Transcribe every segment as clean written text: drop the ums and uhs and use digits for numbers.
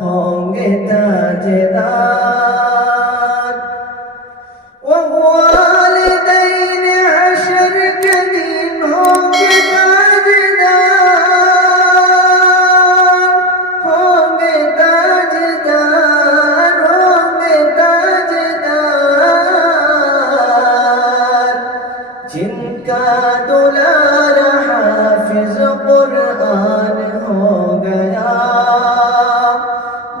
ہوں گے تاجدار، والدین حشر کے دن ہوں گے تاجدار، ہوں گے تاجدار، ہوں گے تاجدار، جن کا دلال حافظ قرآن ہو گیا،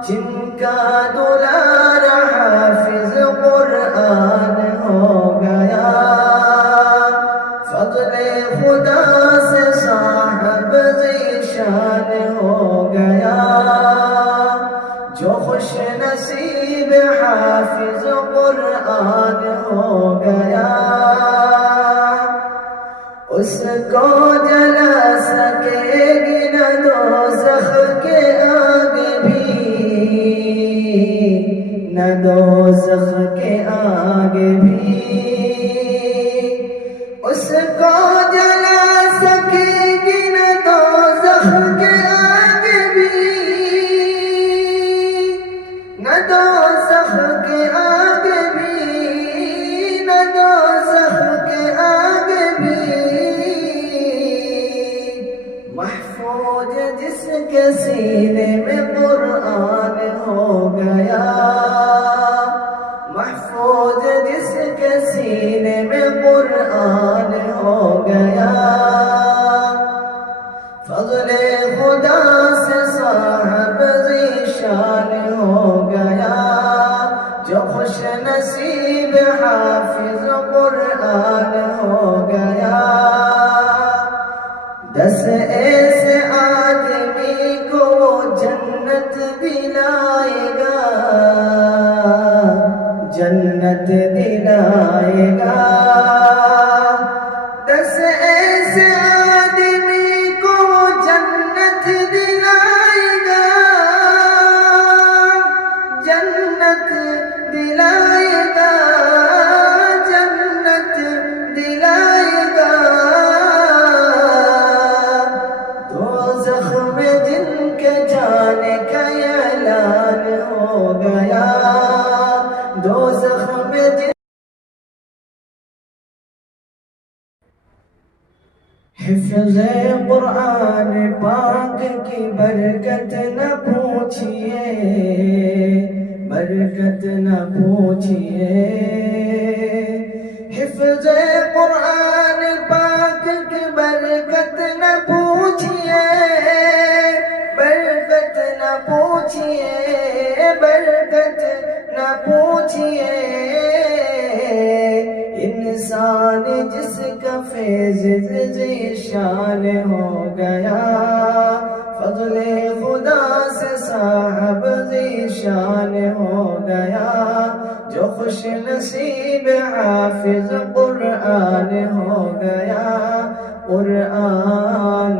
جن کا دلال حافظ قرآن ہو گیا، فضل خدا سے صاحب ذیشان ہو گیا، جو خوش نصیب حافظ قرآن ہو گیا، اس کو جلا سکے گی نہ دوزخ کے آگ بھی، نہ دوزخ کے آگ بھی، اس کو جلا سکے گی نہ دوزخ کے آگ بھی، نہ دوزخ کے آگ بھی، نہ دوزخ کے آگ بھی، محفوظ جس کے سینے میں قرآن ہو گیا، محفوظ جس کے سینے میں قرآن ہو گیا، فضل خدا سے صاحب ذیشان ہو گیا، جو خوش نصیب حافظ قرآن ہو گیا، 10 ایسے آدمی کو جنت دلائے گا، جنت دلائے گا، 10 ایسے آدمی کو جنت دلائے گا، جنت دلائے گا، جنت دلائے گا، دوزخ میں جن کے جانے کا اعلان ہو گیا، دوزخ میں جن حفظ قرآن پاک کی برکت نہ پوچھئے، برکت نہ پوچھئے، حفظ قرآن پاک کی برکت نہ پوچھئے، برکت نہ پوچھئے، برکت نہ پوچھئے، انسان جس کا فیض ذیشان ہو گیا، فضل خدا سے صاحب ذیشان ہو گیا، جو خوش نصیب حافظ قرآن ہو گیا، قرآن